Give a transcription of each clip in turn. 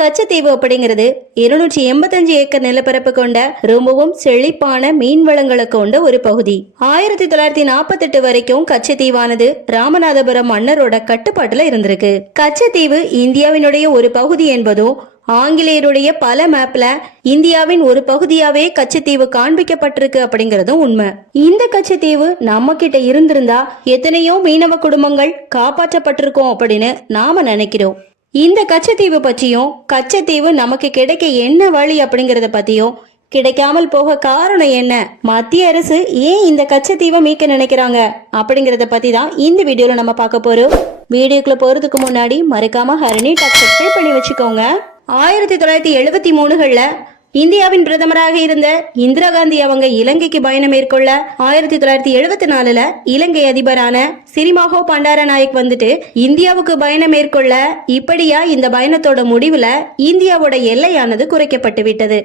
கச்சத்தீவு அப்படிங்கிறது இருநூற்றி எண்பத்தஞ்சு ஏக்கர் நிலப்பரப்பு கொண்ட ரொம்பவும் செழிப்பான மீன் வளங்களை கொண்ட ஒரு பகுதி. ஆயிரத்தி தொள்ளாயிரத்தி நாற்பத்தெட்டு வரைக்கும் கச்சத்தீவானது ராமநாதபுரம் மன்னரோட கட்டுப்பாட்டுல இருந்திருக்கு. கச்சத்தீவு இந்தியாவினுடைய ஒரு பகுதி என்பதும் ஆங்கிலேயருடைய பல மேப்ல இந்தியாவின் ஒரு பகுதியாவே கச்சத்தீவு காண்பிக்கப்பட்டிருக்கு அப்படிங்கறதும் உண்மை. இந்த கச்சத்தீவு நம்ம கிட்ட இருந்திருந்தா எத்தனையோ மீனவ குடும்பங்கள் காப்பாற்றப்பட்டிருக்கோம் அப்படின்னு நாம நினைக்கிறோம். இந்த கச்சத்தீவு பற்றியும் கச்சத்தீவு நமக்கு கிடைக்க என்ன வழி அப்படிங்கறத பத்தியும் கிடைக்காமல் போக காரணம் என்ன? மத்திய அரசு ஏன் இந்த கச்சத்தீவை மீட்க நினைக்கிறாங்க? அப்படிங்கறத பத்தி தான் இந்த வீடியோல நம்ம பார்க்க போறோம். வீடியோக்குள்ள போறதுக்கு முன்னாடி மறக்காம ஹரணி டாக் சப்ஸ்கிரைப் பண்ணி வச்சுக்கோங்க. ஆயிரத்தி தொள்ளாயிரத்தி எழுபத்தி மூணுகள்ல இந்தியாவின் பிரதமராக இருந்த இந்திரா காந்தி அவங்க இலங்கைக்கு பயணம் மேற்கொள்ள ஆயிரத்தி தொள்ளாயிரத்தி எழுபத்தி நாலுல இலங்கை அதிபரான சிரிமாகோ பண்டார நாயக் வந்துட்டு இந்தியாவுக்கு பயணம் மேற்கொள்ள இப்படியா இந்த பயணத்தோட முடிவுல இந்தியாவோட எல்லையானது குறைக்கப்பட்டு விட்டது.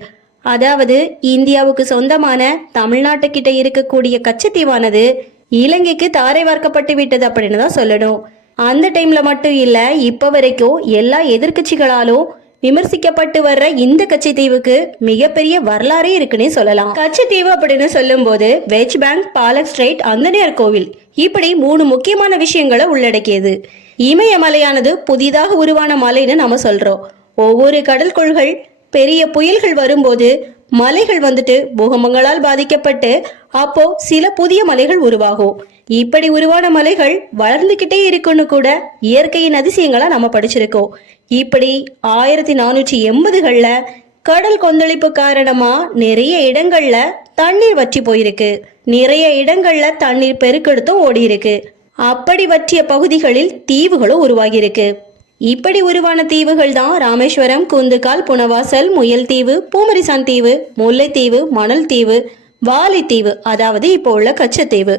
அதாவது இந்தியாவுக்கு சொந்தமான தமிழ்நாட்டுக்கிட்ட இருக்கக்கூடிய கச்சத்தீவானது இலங்கைக்கு தாரை வார்க்கப்பட்டு விட்டது அப்படின்னு தான் சொல்லணும். அந்த டைம்ல மட்டும் இல்ல இப்ப வரைக்கும் எல்லா எதிர்க்கட்சிகளாலும் விமர்சிக்கப்பட்டு வர்ற இந்த கச்சத்தீவுக்கு மிகப்பெரிய வரலாறே இருக்குன்னே சொல்லலாம். கச்சத்தீவு அப்படின்னு சொல்லும்போது wedge bank Palk strait Anthoniyar கோவில். இப்படி மூணு முக்கியமான விஷயங்களை உள்ளடக்கியது. இமயமலையானது புதிதாக உருவான மலைன்னு நம்ம சொல்றோம். ஒவ்வொரு கடல் கொள்கள் பெரிய புயல்கள் வரும்போது மலைகள் வந்துட்டு பூகம்பங்களால் பாதிக்கப்பட்டு அப்போ சில புதிய மலைகள் உருவாகும். இப்படி உருவான மலைகள் வளர்ந்துகிட்டே இருக்குன்னு கூட இயற்கையின் அதிசயங்களா நம்ம படிச்சிருக்கோம். இப்படி ஆயிரத்தி நானூற்றி எண்பதுகள்ல கடல் கொந்தளிப்பு காரணமா நிறைய இடங்கள்ல தண்ணீர் வற்றி போயிருக்கு. நிறைய இடங்கள்ல தண்ணீர் பெருக்கெடுத்தும் ஓடி இருக்கு அப்படி வற்றிய பகுதிகளில் தீவுகளும் உருவாகியிருக்கு. இப்படி உருவான தீவுகள் தான் ராமேஸ்வரம் குந்துக்கால் புனவாசல் முயல் தீவு பூமரிசான் தீவு முல்லைத்தீவு மணல் தீவு வாலித்தீவு அதாவது இப்போ உள்ள கச்சத்தீவு.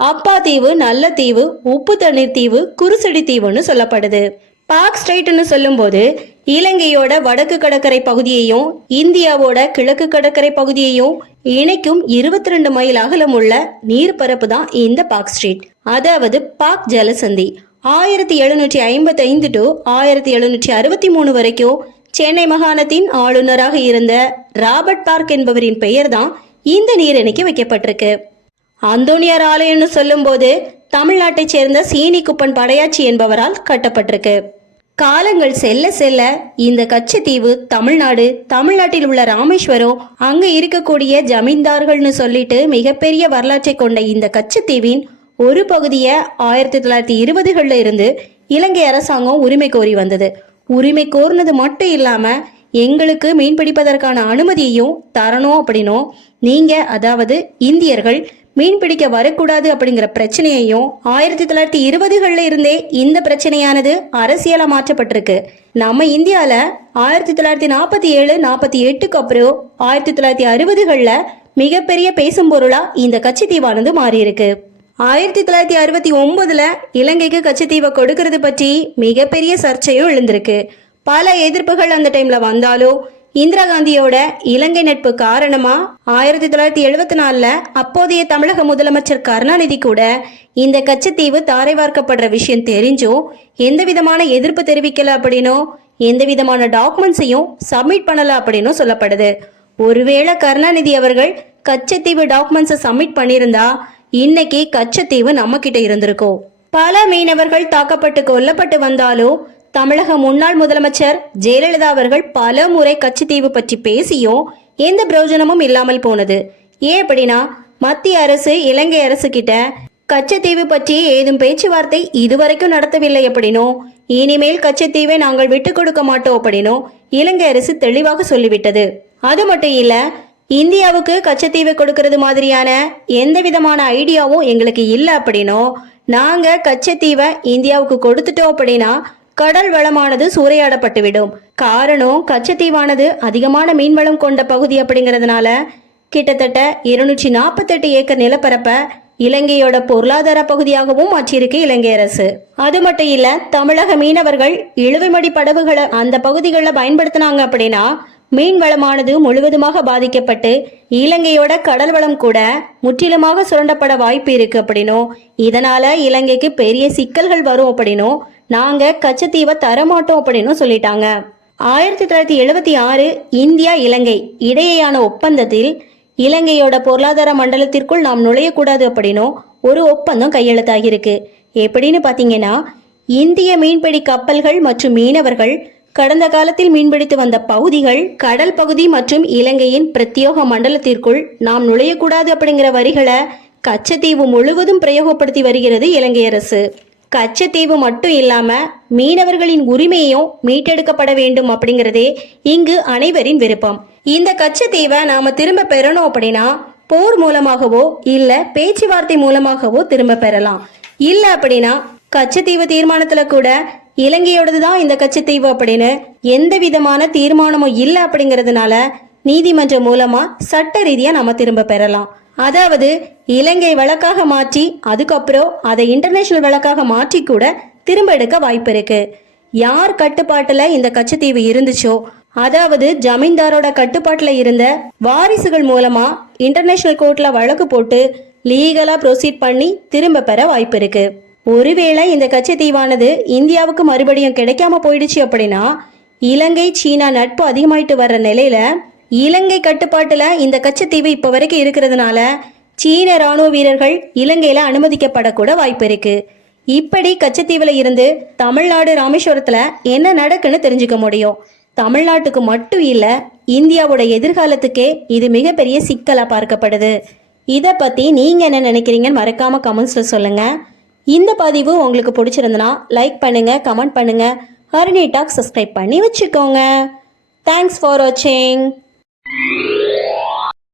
அப்பா தீவு நல்ல தீவு உப்பு தண்ணீர் தீவு குருசடி தீவுன்னு சொல்லப்படுது. பாக் ஸ்ட்ரைட்னு சொல்லும்போது இலங்கையோட வடக்கு கடற்கரை பகுதியையும் இந்தியாவோட கிழக்கு கடற்கரை பகுதியையும் இணைக்கும் இருபத்தி ரெண்டு மைல் அகலம் உள்ள நீர்பரப்பு தான் இந்த பாக் ஸ்ட்ரீட் அதாவது பாக் ஜலசந்தி ஆயிரத்தி எழுநூற்றி ஐம்பத்தி ஐந்து டு ஆயிரத்தி எழுநூற்றி அறுபத்தி மூணு வரைக்கும் சென்னை மாகாணத்தின் ஆளுநராக இருந்த ராபர்ட் பார்க் என்பவரின் பெயர் தான் இந்த நீரிணைக்கு வைக்கப்பட்டிருக்கு. அந்தோனியார் ஆலயம்னு சொல்லும்போது தமிழ்நாட்டைச் சேர்ந்த சீனி குப்பன் படையாச்சி என்பவரால் கட்டப்பட்டிருக்கு. காலங்கள் செல்ல செல்ல இந்த கச்சத்தீவு தமிழ்நாடு தமிழ்நாட்டில் உள்ள ராமேஸ்வரம் அங்க இருக்கக்கூடிய ஜமீன்தார்கள்னு சொல்லிட்டு மிகப்பெரிய வரலாற்றை கொண்ட இந்த கச்சத்தீவின் ஒரு பகுதியை ஆயிரத்தி தொள்ளாயிரத்தி இருபதுகளில் இருந்து இலங்கை அரசாங்கம் உரிமை கோரி வந்தது. உரிமை கோர்னது மட்டும் இல்லாமல் எங்களுக்கு மீன் பிடிப்பதற்கான அனுமதியையும் தரணும் அப்படின்னும். நீங்கள் அதாவது இந்தியர்கள் மீன் பிடிக்க வரக்கூடாது அப்படிங்கிற பிரச்சனையையும் ஆயிரத்தி தொள்ளாயிரத்தி இருபதுகள்ல இருந்தே இந்த பிரச்சனையானது அரசியலா மாற்றப்பட்டிருக்கு. நம்ம இந்தியால ஆயிரத்தி தொள்ளாயிரத்தி நாற்பத்தி ஏழு நாற்பத்தி எட்டுக்கு அப்புறம் ஆயிரத்தி தொள்ளாயிரத்தி அறுபதுகள்ல மிகப்பெரிய பேசும் பொருளா இந்த கச்சத்தீவானது மாறியிருக்கு. ஆயிரத்தி தொள்ளாயிரத்தி அறுபத்தி ஒன்பதுல இலங்கைக்கு கச்சத்தீவை கொடுக்கறது பற்றி மிகப்பெரிய சர்ச்சையும் எழுந்திருக்கு. பல எதிர்ப்புகள் அந்த டைம்ல வந்தாலும் இந்திரா காந்தியோட இலங்கை நட்பு காரணமா? ஆயிரத்தி தொள்ளாயிரத்தி எழுபத்தி நாலுல அப்போதைய தமிழக முதலமைச்சர் கருணாநிதி கூட இந்த கச்சத்தீவு தாரை வார்க்கப்படுற விஷயம் தெரிஞ்சும் எந்த விதமான எதிர்ப்பு தெரிவிக்கல அப்படின்னும் எந்த விதமான டாக்குமெண்ட்ஸையும் சப்மிட் பண்ணல அப்படின்னும் சொல்லப்படுது. ஒருவேளை கருணாநிதி அவர்கள் கச்சத்தீவு டாக்குமெண்ட்ஸை சப்மிட் பண்ணியிருந்தா இன்னைக்கு கச்சத்தீவு நம்ம கிட்ட இருந்திருக்கும். பல மீனவர்கள் தாக்கப்பட்டு கொல்லப்பட்டு வந்தாலும் தமிழக முன்னாள் முதலமைச்சர் ஜெயலலிதா அவர்கள் பல முறை கச்சத்தீவு பற்றி பேசியும் எந்த பிரயோஜனமும் இல்லாமல் போனது. ஏன் அப்படின்னா மத்திய அரசு இலங்கை அரசு கிட்ட கச்சத்தீவு பற்றி ஏதும் பேச்சுவார்த்தை இதுவரைக்கும் நடத்தவில்லை அப்படின்னும் இனிமேல் கச்சத்தீவை நாங்கள் விட்டு கொடுக்க மாட்டோம் அப்படின்னும் இலங்கை அரசு தெளிவாக சொல்லிவிட்டது. அது மட்டும் இல்ல இந்தியாவுக்கு கச்சத்தீவை கொடுக்கறது மாதிரியான எந்த விதமான ஐடியாவும் எங்களுக்கு இல்லை அப்படின்னும் நாங்க கச்சத்தீவை இந்தியாவுக்கு கொடுத்துட்டோம் அப்படின்னா கடல் வளமானது சூறையாடப்பட்டுவிடும். காரணம் கச்சத்தீவானது அதிகமான மீன்வளம் கொண்ட பகுதி அப்படிங்கிறதுனால கிட்டத்தட்ட இருநூற்றி நாற்பத்தெட்டு ஏக்கர் நிலப்பரப்ப இலங்கையோட பொருளாதார பகுதியாகவும் மாற்றியிருக்கு இலங்கை அரசு. அது மட்டும் இல்ல தமிழக மீனவர்கள் இழுவைமடி படகுகளை அந்த பகுதிகளில் பயன்படுத்தினாங்க அப்படின்னா மீன் வளமானது முழுவதுமாக பாதிக்கப்பட்டு இலங்கையோட கடல் வளம் கூட முற்றிலுமாக சுரண்டப்பட வாய்ப்பு இருக்கு அப்படின்னும். இதனால இலங்கைக்கு பெரிய சிக்கல்கள் வரும் அப்படின்னும் நாங்க கச்சத்தீவை தரமாட்டோம் அப்படின்னு சொல்லிட்டாங்க. ஆயிரத்தி தொள்ளாயிரத்தி எழுபத்தி ஆறு இந்தியா இலங்கை இடையேயான ஒப்பந்தத்தில் இலங்கையோட பொருளாதார மண்டலத்திற்குள் நாம் நுழையக்கூடாது அப்படின்னும் ஒரு ஒப்பந்தம் கையெழுத்தாகியிருக்கு. எப்படின்னு பார்த்தீங்கன்னா இந்திய மீன்பிடி கப்பல்கள் மற்றும் மீனவர்கள் கடந்த காலத்தில் மீன்பிடித்து வந்த பகுதிகள் கடல் பகுதி மற்றும் இலங்கையின் பிரத்யோக மண்டலத்திற்குள் நாம் நுழையக்கூடாது அப்படிங்கிற வரிகளை கச்சத்தீவு முழுவதும் பிரயோகப்படுத்தி வருகிறது இலங்கை அரசு. கச்சத்தீவு மட்டும் இல்லாம மீனவர்களின் உரிமையும் மீட்டெடுக்கப்பட வேண்டும் அப்படிங்கிறதே இங்கு அனைவரின் விருப்பம். இந்த கச்சத்தீவை நாம திரும்ப பெறணும் அப்படின்னா போர் மூலமாகவோ இல்ல பேச்சுவார்த்தை மூலமாகவோ திரும்ப பெறலாம். இல்ல அப்படின்னா கச்சத்தீவு தீர்மானத்துல கூட இலங்கையோடது தான் இந்த கச்சத்தீவு அப்படின்னு எந்த விதமான தீர்மானமும் இல்லை அப்படிங்கிறதுனால நீதிமன்றம் மூலமா சட்ட ரீதியாக நாம திரும்ப பெறலாம். அதாவது இலங்கை வழக்காக மாற்றி அதுக்கப்புறம் அதை இன்டர்நேஷனல் வழக்காக மாற்றி கூட திரும்ப எடுக்க வாய்ப்பு இருக்கு. யார் கட்டுப்பாட்டில் இந்த கச்சத்தீவு இருந்துச்சோ அதாவது ஜமீன்தாரோட கட்டுப்பாட்டில் இருந்த வாரிசுகள் மூலமா இன்டர்நேஷனல் கோர்ட்ல வழக்கு போட்டு லீகலா ப்ரொசீட் பண்ணி திரும்ப பெற வாய்ப்பு இருக்கு. ஒருவேளை இந்த கச்சத்தீவானது இந்தியாவுக்கு மறுபடியும் கிடைக்காம போயிடுச்சு அப்படின்னா இலங்கை சீனா நட்பு அதிகமாயிட்டு வர்ற நிலையில இலங்கை கட்டுப்பாட்டில் இந்த கச்சத்தீவு இப்போ வரைக்கும் இருக்கிறதுனால சீன ராணுவ வீரர்கள் இலங்கையில் அனுமதிக்கப்படக்கூட வாய்ப்பு இருக்கு. இப்படி கச்சத்தீவில் இருந்து தமிழ்நாடு ராமேஸ்வரத்தில் என்ன நடக்குன்னு தெரிஞ்சுக்க முடியும். தமிழ்நாட்டுக்கு மட்டும் இல்லை இந்தியாவோட எதிர்காலத்துக்கே இது மிகப்பெரிய சிக்கலாக பார்க்கப்படுது. இதை பற்றி நீங்கள் என்ன நினைக்கிறீங்கன்னு மறக்காம கமெண்ட்ஸில் சொல்லுங்கள் இந்த பதிவு உங்களுக்கு பிடிச்சிருந்தனா லைக் பண்ணுங்கள் கமெண்ட் பண்ணுங்கள் ஹரினி டாக் சப்ஸ்கிரைப் பண்ணி வச்சுக்கோங்க. தேங்க்ஸ் ஃபார் வாட்சிங் Yeah.